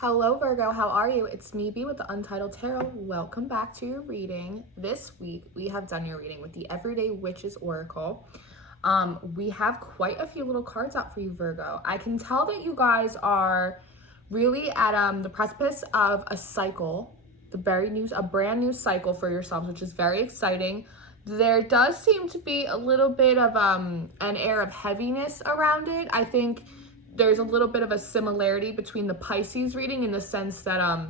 Hello Virgo, how are you? It's me, B, with the Untitled Tarot. Welcome back to your reading. This week, we have done your reading with the Everyday Witches Oracle. We have quite a few little cards out for you, Virgo. I can tell that you guys are really at the precipice of a cycle, a brand new cycle for yourselves, which is very exciting. There does seem to be a little bit of an air of heaviness around it. I think there's a little bit of a similarity between the Pisces reading in the sense that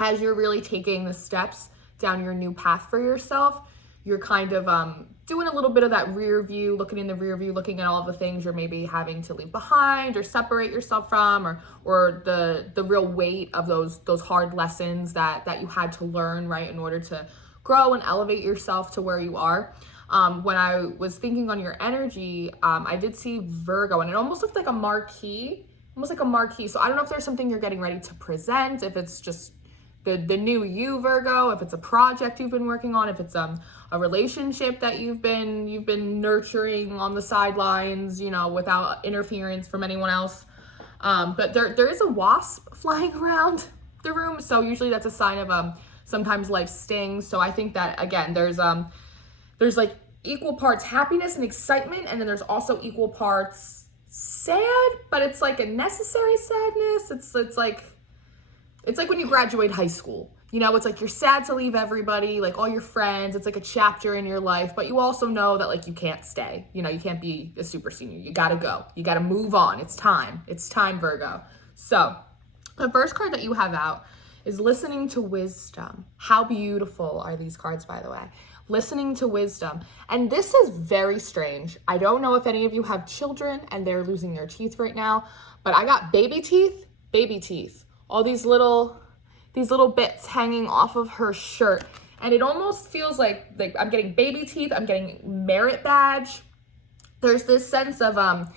as you're really taking the steps down your new path for yourself, you're kind of doing a little bit of that rear view, looking in the rear view, looking at all the things you're maybe having to leave behind or separate yourself from, or the real weight of those hard lessons that you had to learn, right, in order to grow and elevate yourself to where you are. When I was thinking on your energy, I did see Virgo, and it almost looked like a marquee, So I don't know if there's something you're getting ready to present, if it's just the new you, Virgo, if it's a project you've been working on, if it's a relationship that you've been nurturing on the sidelines, you know, without interference from anyone else. But there is a wasp flying around the room, so usually that's a sign of sometimes life stings. So I think that again, there's like equal parts happiness and excitement, and then there's also equal parts sad, but it's like a necessary sadness. It's like when you graduate high school, you know, it's like you're sad to leave everybody, like all your friends. It's like a chapter in your life, but you also know that like you can't stay, you know, you can't be a super senior. You gotta go, you gotta move on. It's time, Virgo. So the first card that you have out is Listening to Wisdom. How beautiful are these cards, by the way? Listening to wisdom. And this is very strange. I don't know if any of you have children and they're losing their teeth right now, but I got baby teeth, all these little bits hanging off of her shirt. And it almost feels like I'm getting baby teeth, I'm getting merit badge. There's this sense of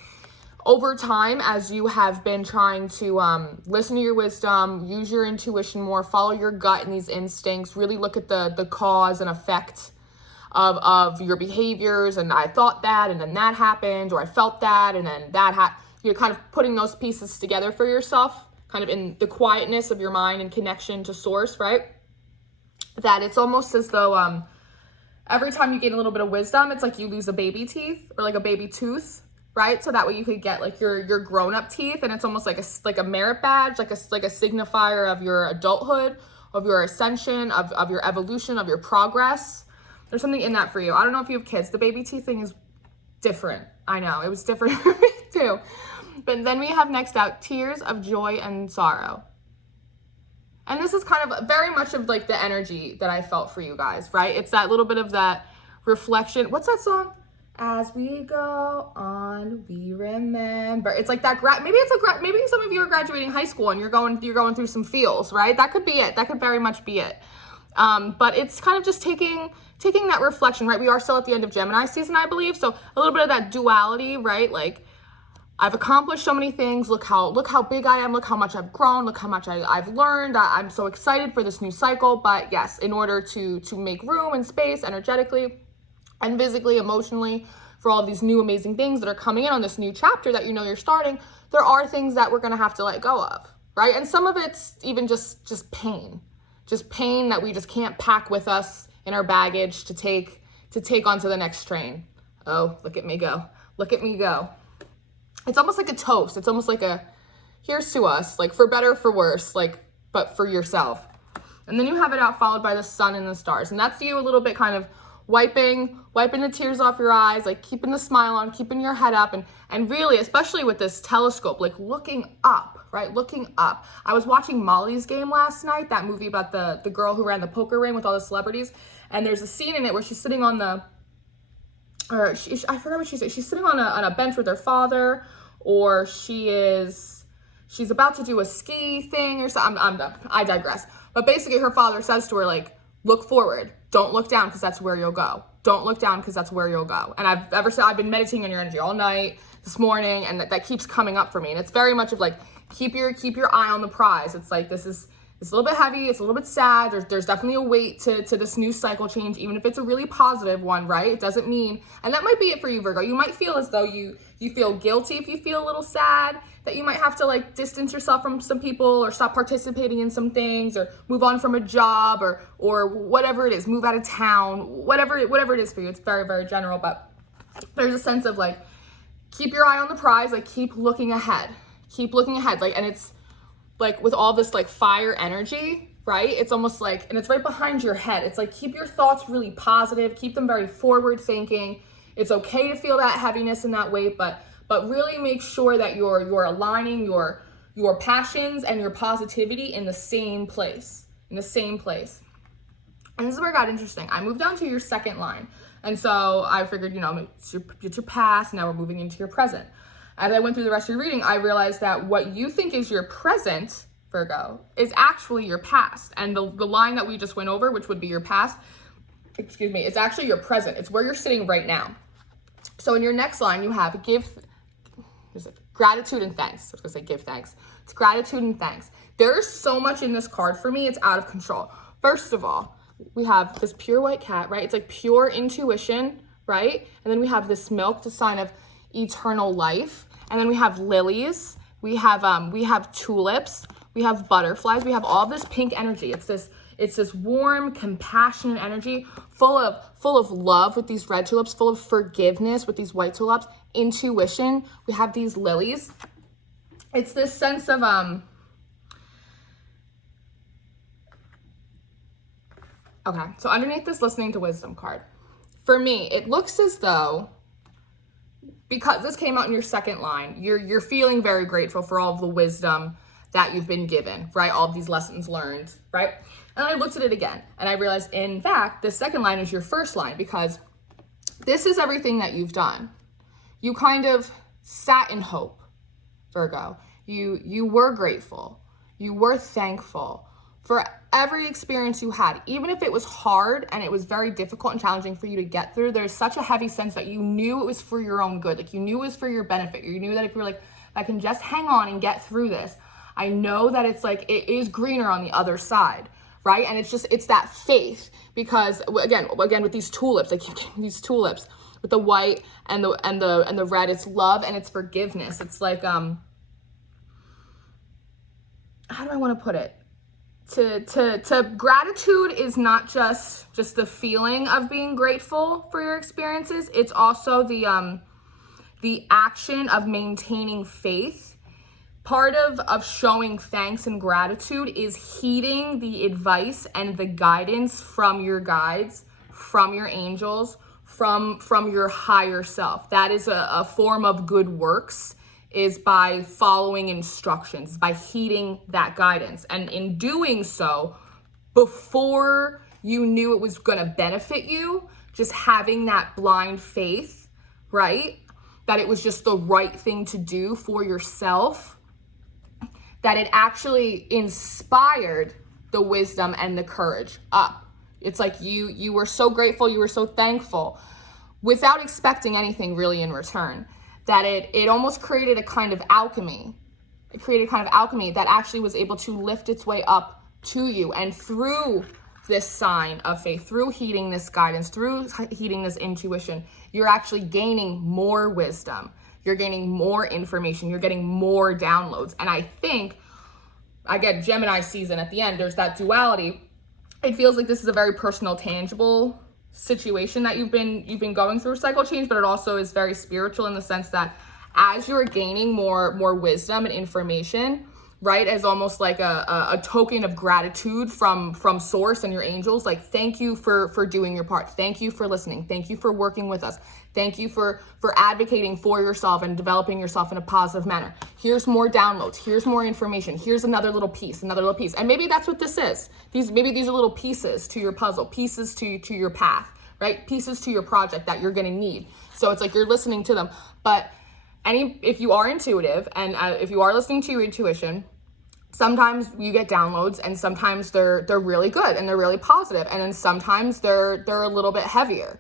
over time, as you have been trying to listen to your wisdom, use your intuition more, follow your gut and these instincts, really look at the cause and effect of your behaviors, and I thought that, and then that happened, or I felt that, and then that happened. You're kind of putting those pieces together for yourself, kind of in the quietness of your mind and connection to source, right? That it's almost as though every time you gain a little bit of wisdom, it's like you lose a baby teeth or like a baby tooth, right? So that way you could get like your grown-up teeth, and it's almost like a merit badge, like a signifier of your adulthood, of your ascension, of your evolution, of your progress. There's something in that for you. I don't know if you have kids. The baby teeth thing is different. I know, it was different for me too. But then we have next out Tears of Joy and Sorrow. And this is kind of very much of like the energy that I felt for you guys, right? It's that little bit of that reflection. What's that song? As we go on, we remember. It's like that. Maybe some of you are graduating high school and you're going through some feels, right? That could be it. That could very much be it. But it's kind of just taking that reflection, right? We are still at the end of Gemini season, I believe. So a little bit of that duality, right? Like, I've accomplished so many things. Look how big I am. Look how much I've grown. Look how much I've learned. I'm so excited for this new cycle. But yes, in order to make room and space energetically and physically, emotionally, for all of these new amazing things that are coming in on this new chapter that you know you're starting, there are things that we're going to have to let go of, right? And some of it's even just pain that we just can't pack with us in our baggage to take onto the next train. Oh, look at me go. It's almost like a toast. It's almost like a, here's to us, like for better, for worse, like, but for yourself. And then you have it out followed by the sun and the stars. And that's you a little bit kind of wiping the tears off your eyes, like keeping the smile on, keeping your head up, and really, especially with this telescope, like looking up, right? Looking up. I was watching Molly's Game last night, that movie about the girl who ran the poker ring with all the celebrities. And there's a scene in it where she's sitting on I forgot what she said. She's sitting on a bench with her father, or she's about to do a ski thing or something. I'm done. I digress. But basically her father says to her, like, look forward. Don't look down because that's where you'll go. Don't look down because that's where you'll go. And I've been meditating on your energy all night this morning, and that keeps coming up for me. And it's very much of like, keep your eye on the prize. It's like, this is It's a little bit heavy. It's a little bit sad. There's definitely a weight to this new cycle change, even if it's a really positive one, right? It doesn't mean, and that might be it for you, Virgo. You might feel as though you feel guilty if you feel a little sad, that you might have to like distance yourself from some people or stop participating in some things or move on from a job or whatever it is, move out of town, whatever it is for you. It's very, very general, but there's a sense of like, keep your eye on the prize, like keep looking ahead, like, and it's like with all this like fire energy, right? It's almost like, and it's right behind your head. It's like, keep your thoughts really positive, keep them very forward thinking. It's okay to feel that heaviness and that weight, but really make sure that you're aligning your passions and your positivity in the same place, And this is where it got interesting. I moved down to your second line. And so I figured, it's your past, now we're moving into your present. As I went through the rest of your reading, I realized that what you think is your present, Virgo, is actually your past. And the line that we just went over, which would be your past, it's actually your present. It's where you're sitting right now. So in your next line, you have gratitude and thanks. I was gonna say give thanks. It's gratitude and thanks. There's so much in this card for me, it's out of control. First of all, we have this pure white cat, right? It's like pure intuition, right? And then we have this milk, the sign of eternal life. And then we have lilies. We have tulips. We have butterflies. We have all this pink energy. It's this warm, compassionate energy, full of love with these red tulips, full of forgiveness with these white tulips, intuition. We have these lilies. It's this sense of okay, so underneath this listening to wisdom card, for me, it looks as though, because this came out in your second line, you're feeling very grateful for all of the wisdom that you've been given, right? All of these lessons learned, right? And I looked at it again, and I realized, in fact, the second line is your first line, because this is everything that you've done. You kind of sat in hope, Virgo. You were grateful. You were thankful for every experience you had, even if it was hard and it was very difficult and challenging for you to get through. There's such a heavy sense that you knew it was for your own good. Like, you knew it was for your benefit. You knew that if you were like, I can just hang on and get through this, I know that it's like, it is greener on the other side, right? And it's that faith, because again with these tulips, I keep getting these tulips with the white and the red. It's love and it's forgiveness. It's like, how do I want to put it? To gratitude is not just the feeling of being grateful for your experiences. It's also the action of maintaining faith. Part of showing thanks and gratitude is heeding the advice and the guidance from your guides, from your angels, from your higher self. That is a form of good works, is by following instructions, by heeding that guidance. And in doing so, before you knew it was gonna benefit you, just having that blind faith, right? That it was just the right thing to do for yourself, that it actually inspired the wisdom and the courage up. It's like you were so grateful, you were so thankful, without expecting anything really in return, that it almost created a kind of alchemy. It created a kind of alchemy that actually was able to lift its way up to you. And through this sign of faith, through heeding this guidance, through heeding this intuition, you're actually gaining more wisdom. You're gaining more information. You're getting more downloads. And I think, I get Gemini season at the end, there's that duality. It feels like this is a very personal, tangible situation that you've been going through cycle change, but it also is very spiritual in the sense that as you're gaining more wisdom and information, right, as almost like a token of gratitude from source and your angels, like, thank you for doing your part, thank you for listening, thank you for working with us, thank you for advocating for yourself and developing yourself in a positive manner. Here's more downloads, here's more information, here's another little piece. And maybe that's what this is. Maybe these are little pieces to your puzzle, pieces to your path, right? Pieces to your project that you're gonna need. So it's like you're listening to them. But if you are intuitive and if you are listening to your intuition, sometimes you get downloads and sometimes they're really good and they're really positive, and then sometimes they're a little bit heavier,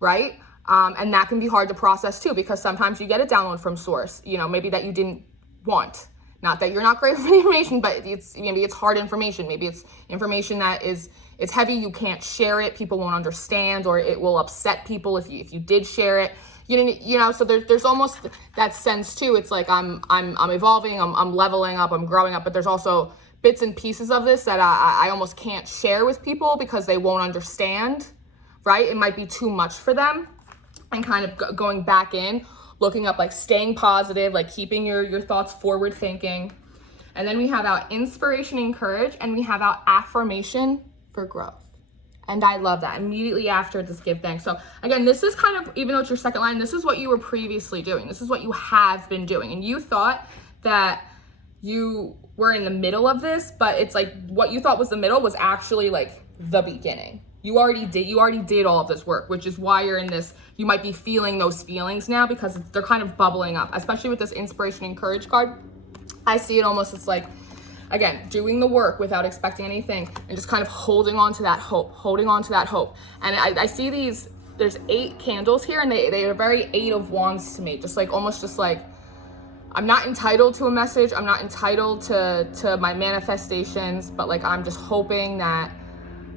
right? And that can be hard to process too, because sometimes you get a download from source, maybe that you didn't want. Not that you're not grateful for the information, but maybe it's hard information. Maybe it's information that it's heavy. You can't share it. People won't understand, or it will upset people if you did share it. You know, so there's almost that sense too. It's like I'm evolving, I'm leveling up, I'm growing up, but there's also bits and pieces of this that I almost can't share with people because they won't understand, right? It might be too much for them. And kind of going back in, looking up, like staying positive, like keeping your thoughts forward thinking. And then we have out inspiration and courage, and we have out affirmation for growth. And I love that. Immediately after this, give thanks. So again, this is kind of, even though it's your second line, this is what you were previously doing. This is what you have been doing. And you thought that you were in the middle of this, but it's like what you thought was the middle was actually like the beginning. You already did all of this work, which is why you're in this. You might be feeling those feelings now because they're kind of bubbling up, especially with this inspiration and courage card. I see it almost, it's like, again, doing the work without expecting anything and just kind of holding on to that hope, And I see there's 8 candles here, and they are very 8 of wands to me. Just like, almost just like, I'm not entitled to a message. I'm not entitled to my manifestations, but like, I'm just hoping that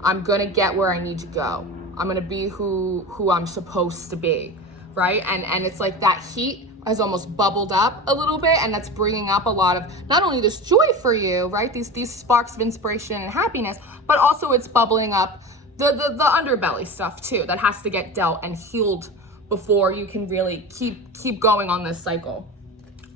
I'm gonna get where I need to go. I'm gonna be who I'm supposed to be, right? And it's like that heat has almost bubbled up a little bit, and that's bringing up a lot of not only this joy for you, right? These sparks of inspiration and happiness, but also it's bubbling up the underbelly stuff too that has to get dealt and healed before you can really keep going on this cycle.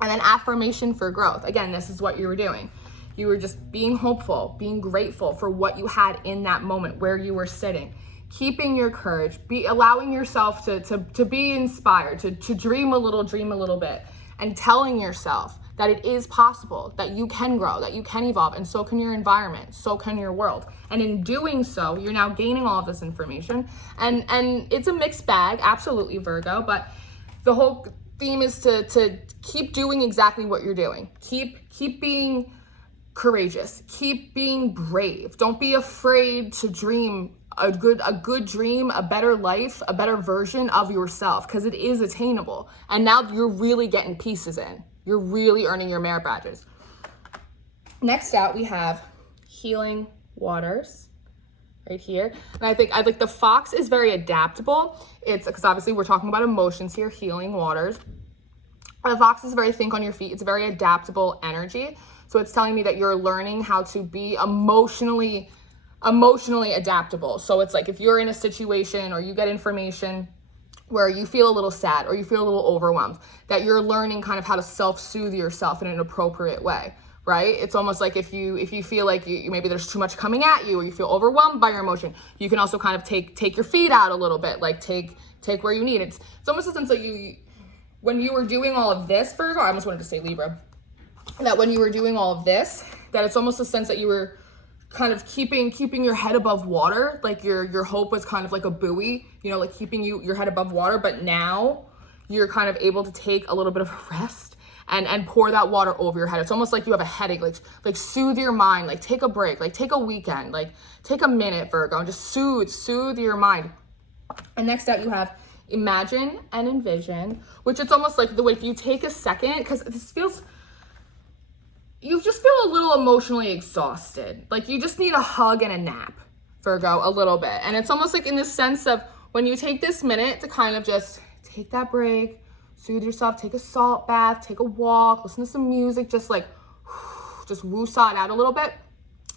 And then affirmation for growth. Again, this is what you were doing. You were just being hopeful, being grateful for what you had in that moment where you were sitting, keeping your courage, allowing yourself to be inspired, to dream a little bit, and telling yourself that it is possible, that you can grow, that you can evolve, and so can your environment, so can your world. And in doing so, you're now gaining all of this information. And it's a mixed bag, absolutely, Virgo, but the whole theme is to keep doing exactly what you're doing. Keep being courageous, keep being brave. Don't be afraid to dream a good dream, a better life, a better version of yourself, because it is attainable. And now you're really getting pieces in. You're really earning your merit badges. Next out, we have healing waters right here. And I think the fox is very adaptable. It's because obviously we're talking about emotions here, healing waters. The fox is very think on your feet. It's a very adaptable energy. So it's telling me that you're learning how to be emotionally adaptable. So it's like if you're in a situation or you get information where you feel a little sad or you feel a little overwhelmed, that you're learning kind of how to self-soothe yourself in an appropriate way, right? It's almost like if you feel like maybe there's too much coming at you or you feel overwhelmed by your emotion, you can also kind of take your feet out a little bit, like take where you need. It's almost a sense that when you were doing all of this, Virgo, I almost wanted to say Libra, that when you were doing all of this, that it's almost a sense that you were kind of keeping your head above water, like your hope was kind of like a buoy, like keeping your head above water. But now you're kind of able to take a little bit of a rest and pour that water over your head. It's almost like you have a headache, like soothe your mind, like take a break, like take a weekend, like take a minute, Virgo, and just soothe your mind. And next up you have imagine and envision, which it's almost like the way if you take a second, because this feels, you just feel a little emotionally exhausted. Like you just need a hug and a nap, Virgo, a little bit. And it's almost like in this sense of when you take this minute to kind of just take that break, soothe yourself, take a salt bath, take a walk, listen to some music, just like, just woo-saw it out a little bit.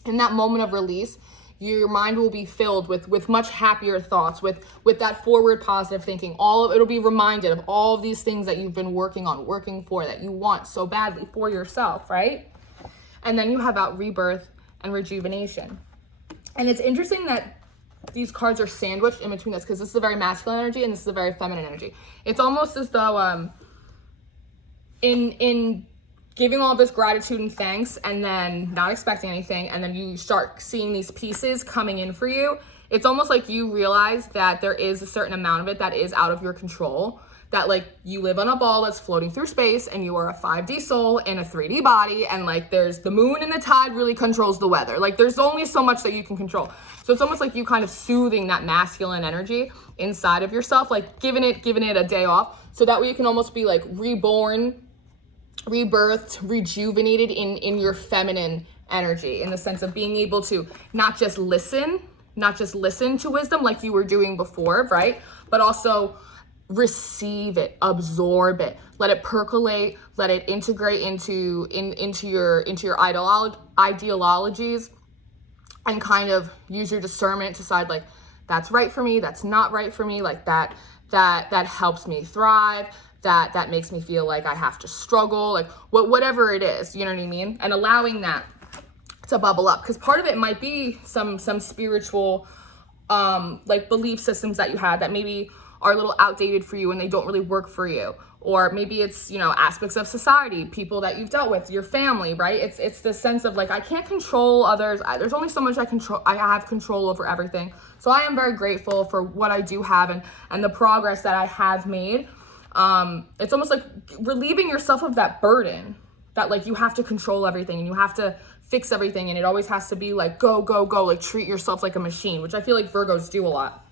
In that moment of release, your mind will be filled with much happier thoughts, with that forward positive thinking. It'll be reminded of all of these things that you've been working for, that you want so badly for yourself, right? And then you have out rebirth and rejuvenation. And it's interesting that these cards are sandwiched in between this, because this is a very masculine energy and this is a very feminine energy. It's almost as though in giving all this gratitude and thanks and then not expecting anything, and then you start seeing these pieces coming in for you, it's almost like you realize that there is a certain amount of it that is out of your control, that like you live on a ball that's floating through space and you are a 5D soul in a 3D body, and like there's the moon and the tide really controls the weather. Like there's only so much that you can control. So it's almost like you kind of soothing that masculine energy inside of yourself, like giving it a day off, so that way you can almost be like reborn rebirthed, rejuvenated in your feminine energy, in the sense of being able to not just listen to wisdom like you were doing before, right? But also receive it, absorb it, let it percolate, let it integrate into your ideologies, and kind of use your discernment to decide, like, that's right for me, that's not right for me, like that helps me thrive, that makes me feel like I have to struggle, like whatever it is, you know what I mean? And allowing that to bubble up, because part of it might be some spiritual like belief systems that you had that maybe are a little outdated for you and they don't really work for you. Or maybe it's, you know, aspects of society, people that you've dealt with, your family, right? It's this sense of like, I can't control others. There's only so much I have control over everything. So I am very grateful for what I do have and the progress that I have made. It's almost like relieving yourself of that burden that like you have to control everything and you have to fix everything and it always has to be like go, go, go, like treat yourself like a machine, which I feel like Virgos do a lot.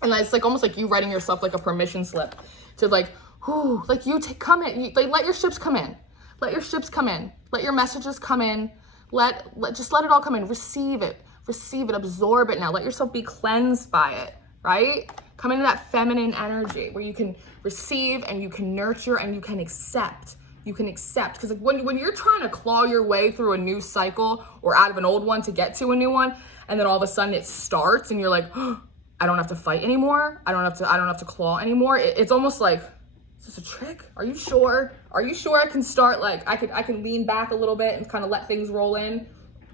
And it's like almost like you writing yourself like a permission slip to like, whoo, like come in, like let your ships come in, let your ships come in, let your messages come in, just let it all come in, receive it, absorb it now, let yourself be cleansed by it, right? Come into that feminine energy where you can receive and you can nurture and you can accept. Because like when you're trying to claw your way through a new cycle or out of an old one to get to a new one, and then all of a sudden it starts and you're like, oh, I don't have to fight anymore. I don't have to claw anymore. It's almost like, is this a trick? Are you sure? Are you sure I can start, like, I can lean back a little bit and kind of let things roll in?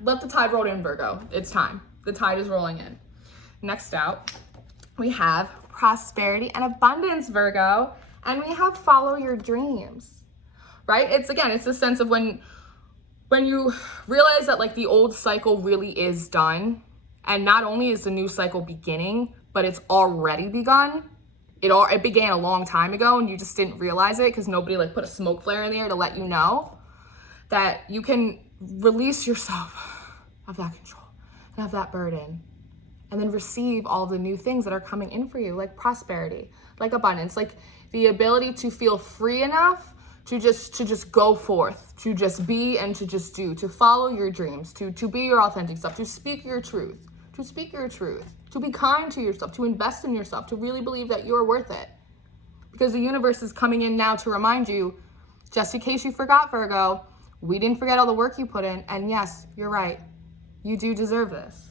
Let the tide roll in, Virgo. It's time. The tide is rolling in. Next out, we have prosperity and abundance, Virgo. And we have follow your dreams, right? It's the sense of when you realize that like the old cycle really is done. And not only is the new cycle beginning, but it's already begun. It began a long time ago and you just didn't realize it because nobody like put a smoke flare in there to let you know that you can release yourself of that control and of that burden and then receive all the new things that are coming in for you, like prosperity, like abundance, like the ability to feel free enough to just go forth, to just be and to just do, to follow your dreams, to be your authentic self, to speak your truth, to be kind to yourself, to invest in yourself, to really believe that you're worth it. Because the universe is coming in now to remind you, just in case you forgot, Virgo, we didn't forget all the work you put in. And yes, you're right. You do deserve this.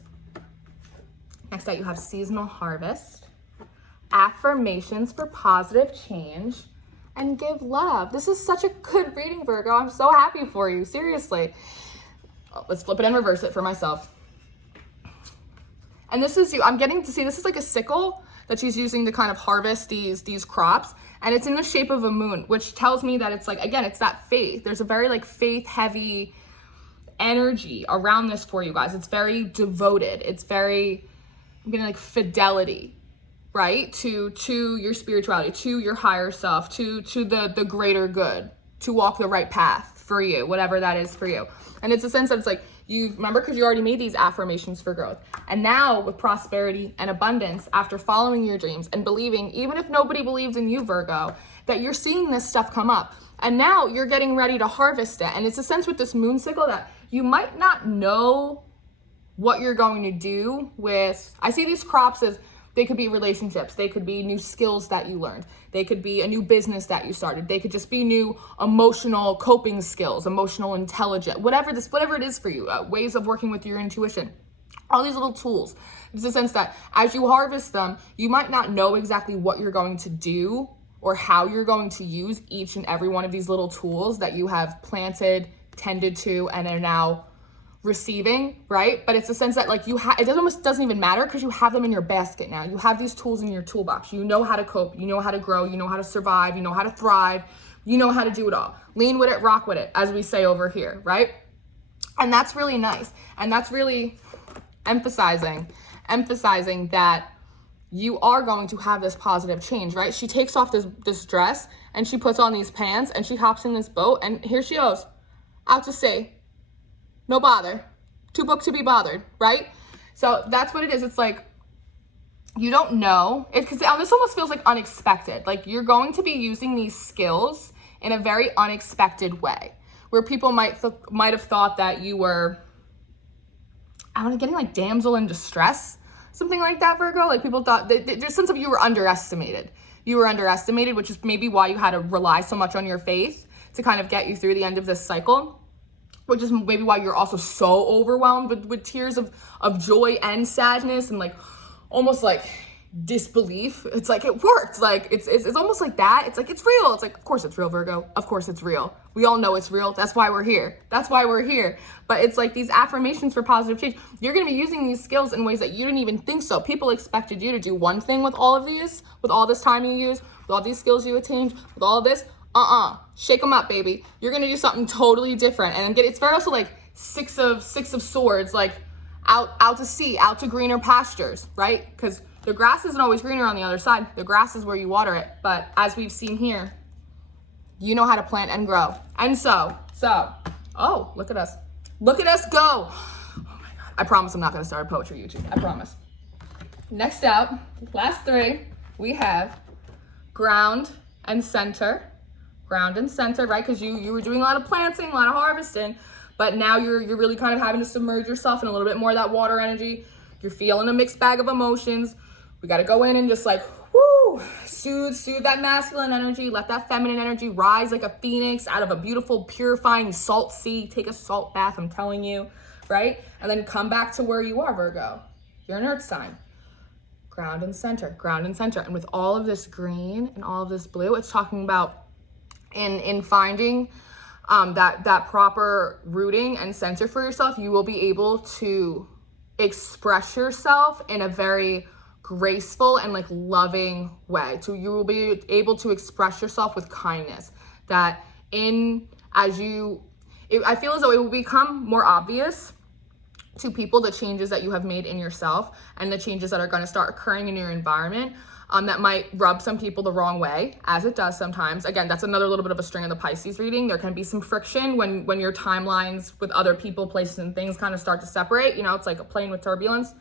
Next up, you have seasonal harvest, affirmations for positive change, and give love. This is such a good reading, Virgo. I'm so happy for you, seriously. Let's flip it and reverse it for myself. And this is you. I'm getting to see this is like a sickle that she's using to kind of harvest these crops. And it's in the shape of a moon, which tells me that it's like, again, it's that faith. There's a very like faith heavy energy around this for you guys. It's very devoted. It's very, I'm getting like fidelity, right? To your spirituality, to your higher self, to the greater good, to walk the right path for you, whatever that is for you. And it's a sense that it's like, you remember, because you already made these affirmations for growth. And now with prosperity and abundance, after following your dreams and believing, even if nobody believes in you, Virgo, that you're seeing this stuff come up. And now you're getting ready to harvest it. And it's a sense with this moon cycle that you might not know what you're going to do with, I see these crops as, they could be relationships. They could be new skills that you learned. They could be a new business that you started. They could just be new emotional coping skills, emotional intelligence, whatever it is for you, ways of working with your intuition. All these little tools. It's a sense that as you harvest them, you might not know exactly what you're going to do or how you're going to use each and every one of these little tools that you have planted, tended to, and are now receiving, right? But it's a sense that like it almost doesn't even matter because you have them in your basket now. You have these tools in your toolbox. You know how to cope, you know how to grow, you know how to survive, you know how to thrive, you know how to do it all. Lean with it, rock with it, as we say over here, right? And that's really nice. And that's really emphasizing that you are going to have this positive change, right? She takes off this dress and she puts on these pants and she hops in this boat and here she goes, out to sea. No bother. Too booked to be bothered, right? So that's what it is. It's like, you don't know. Because this almost feels like unexpected. Like you're going to be using these skills in a very unexpected way, where people might have thought that you were, I don't know, getting like damsel in distress, something like that, Virgo. Like people thought, there's a sense of you were underestimated. You were underestimated, which is maybe why you had to rely so much on your faith to kind of get you through the end of this cycle, which is maybe why you're also so overwhelmed with tears of joy and sadness and like almost like disbelief. It's like it worked. Like it's almost like that. It's like it's real. It's like, of course it's real, Virgo. Of course it's real. We all know it's real. That's why we're here. That's why we're here. But it's like these affirmations for positive change. You're going to be using these skills in ways that you didn't even think so. People expected you to do one thing with all of these, with all this time you use, with all these skills you attained, with all of this. Shake them up, baby. You're going to do something totally different. And it's very also like six of swords, like out to sea, out to greener pastures, right? Because the grass isn't always greener on the other side. The grass is where you water it. But as we've seen here, you know how to plant and grow. And so, oh, look at us. Look at us go. Oh my God. I promise I'm not going to start a poetry YouTube. I promise. Next up, last three, we have ground and center. Ground and center, right? Because you were doing a lot of planting, a lot of harvesting, but now you're really kind of having to submerge yourself in a little bit more of that water energy. You're feeling a mixed bag of emotions. We got to go in and just like, woo, soothe that masculine energy. Let that feminine energy rise like a phoenix out of a beautiful, purifying salt sea. Take a salt bath, I'm telling you, right? And then come back to where you are, Virgo. You're an earth sign. Ground and center, ground and center. And with all of this green and all of this blue, it's talking about in finding that proper rooting and center for yourself, you will be able to express yourself in a very graceful and like loving way. So you will be able to express yourself with kindness. I feel as though it will become more obvious to people the changes that you have made in yourself and the changes that are going to start occurring in your environment. That might rub some people the wrong way, as it does sometimes. Again, that's another little bit of a string of the Pisces reading. There can be some friction when your timelines with other people, places, and things kind of start to separate. You know, it's like a plane with turbulence.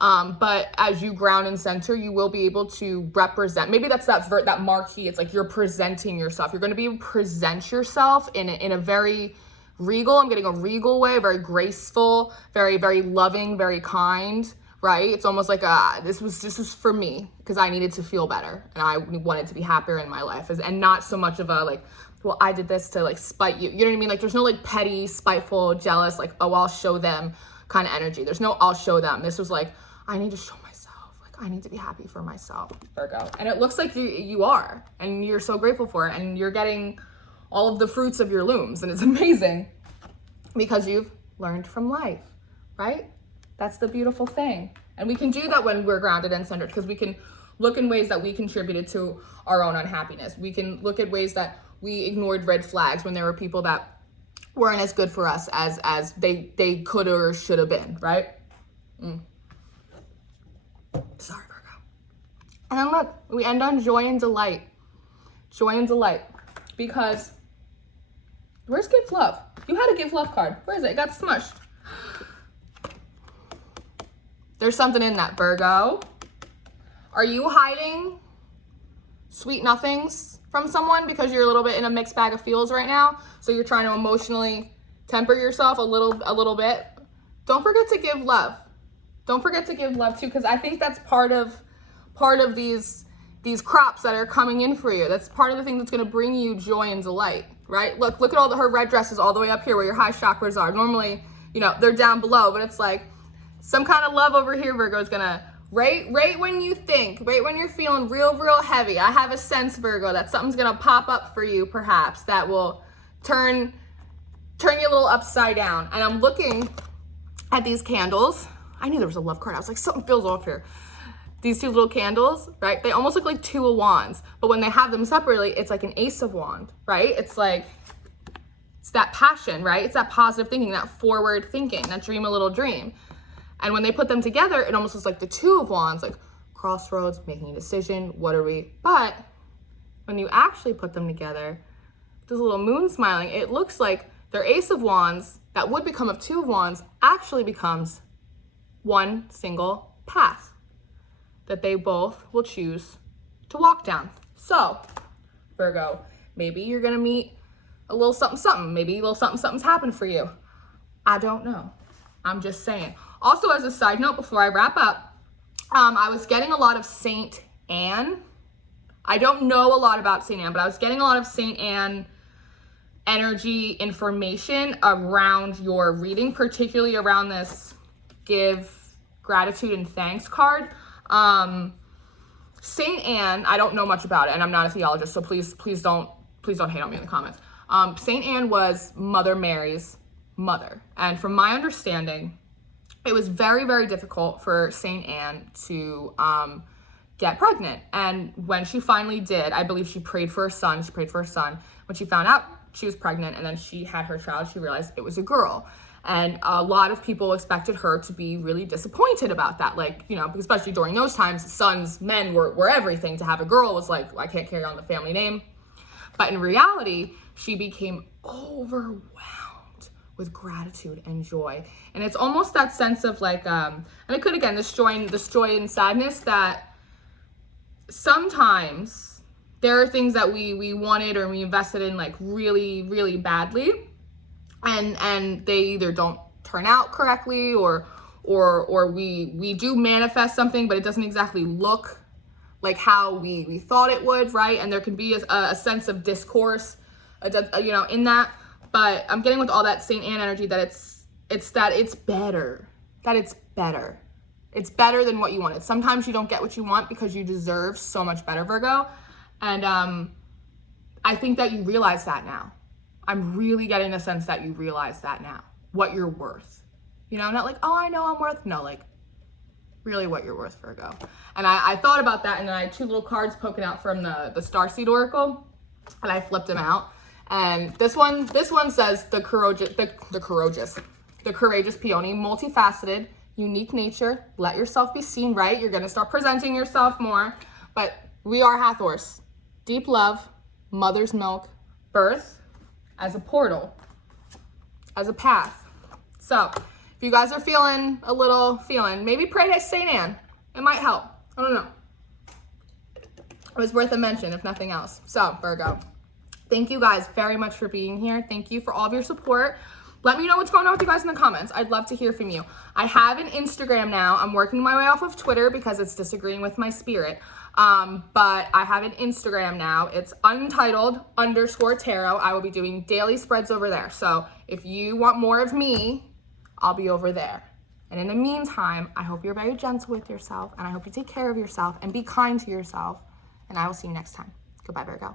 But as you ground and center, you will be able to represent. Maybe that's that marquee. It's like you're presenting yourself. You're going to be able to present yourself in a very regal. I'm getting a regal way, very graceful, very, very loving, very kind. Right? It's almost like this was for me because I needed to feel better and I wanted to be happier in my life, and not so much of a like, well, I did this to like spite you. You know what I mean? Like there's no like petty, spiteful, jealous, like, oh, I'll show them kind of energy. There's no I'll show them. This was like, I need to show myself. Like I need to be happy for myself, Virgo. And it looks like you are, and you're so grateful for it, and you're getting all of the fruits of your looms, and it's amazing because you've learned from life, right? That's the beautiful thing. And we can do that when we're grounded and centered, because we can look in ways that we contributed to our own unhappiness. We can look at ways that we ignored red flags when there were people that weren't as good for us as they could or should have been, right? Sorry, Virgo. And then look, we end on joy and delight. Joy and delight. Because where's give love? You had a give love card. Where is it? It got smushed. There's something in that, Virgo. Are you hiding sweet nothings from someone because you're a little bit in a mixed bag of feels right now? So you're trying to emotionally temper yourself a little bit. Don't forget to give love. Don't forget to give love too, because I think that's part of these crops that are coming in for you. That's part of the thing that's going to bring you joy and delight, right? Look at all her red dresses all the way up here where your high chakras are. Normally, they're down below, but it's like, some kind of love over here, Virgo, is gonna, right when you think, right when you're feeling real heavy, I have a sense, Virgo, that something's gonna pop up for you, perhaps, that will turn you a little upside down. And I'm looking at these candles. I knew there was a love card. I was like, something feels off here. These two little candles, right? They almost look like two of wands, but when they have them separately, it's like an ace of wand, right? It's like, it's that passion, right? It's that positive thinking, that forward thinking, that dream a little dream. And when they put them together, it almost looks like the two of wands, like crossroads, making a decision, what are we? But when you actually put them together, this little moon smiling, it looks like their ace of wands that would become a two of wands actually becomes one single path that they both will choose to walk down. So, Virgo, Maybe you're gonna meet a little something something. Maybe a little something something's happened for you. I don't know. I'm just saying. Also, as a side note, before I wrap up, I was getting a lot of Saint Anne. I don't know a lot about Saint Anne, but I was getting a lot of Saint Anne energy information around your reading, particularly around this give gratitude and thanks card. Saint Anne, I don't know much about it, and I'm not a theologist, so please don't hate on me in the comments. Saint Anne was Mother Mary's mother, and from my understanding, it was very, very difficult for Saint Anne to get pregnant. And when she finally did, I believe she prayed for her son. When she found out she was pregnant and then she had her child, she realized it was a girl. And a lot of people expected her to be really disappointed about that. Like, you know, especially during those times, sons, men were everything. To have a girl was like, I can't carry on the family name. But in reality, she became overwhelmed with gratitude and joy. And it's almost that sense of like, and it could, again, this joy and sadness that sometimes there are things that we wanted or we invested in like really, really badly, and they either don't turn out correctly or we do manifest something, but it doesn't exactly look like how we thought it would, right? And there can be a sense of discourse, you know, in that. But I'm getting with all that Saint Anne energy that it's better. It's better than what you wanted. Sometimes you don't get what you want because you deserve so much better, Virgo. And I think that you realize that now. I'm really getting the sense that you realize that now, what you're worth. You know, not like, oh, I know I'm worth. No, like really what you're worth, Virgo. And I thought about that, and then I had two little cards poking out from the Starseed Oracle, and I flipped them out. And this one says the courageous peony, multifaceted, unique nature, let yourself be seen, right? You're gonna start presenting yourself more. But we are Hathors, deep love, mother's milk, birth as a portal, as a path. So if you guys are feeling maybe pray to Saint Anne. It might help. I don't know. It was worth a mention, if nothing else. So Virgo, thank you guys very much for being here. Thank you for all of your support. Let me know what's going on with you guys in the comments. I'd love to hear from you. I have an Instagram now. I'm working my way off of Twitter because it's disagreeing with my spirit. But I have an Instagram now. It's Untitled_Tarot. I will be doing daily spreads over there. So if you want more of me, I'll be over there. And in the meantime, I hope you're very gentle with yourself, and I hope you take care of yourself and be kind to yourself. And I will see you next time. Goodbye, Virgo.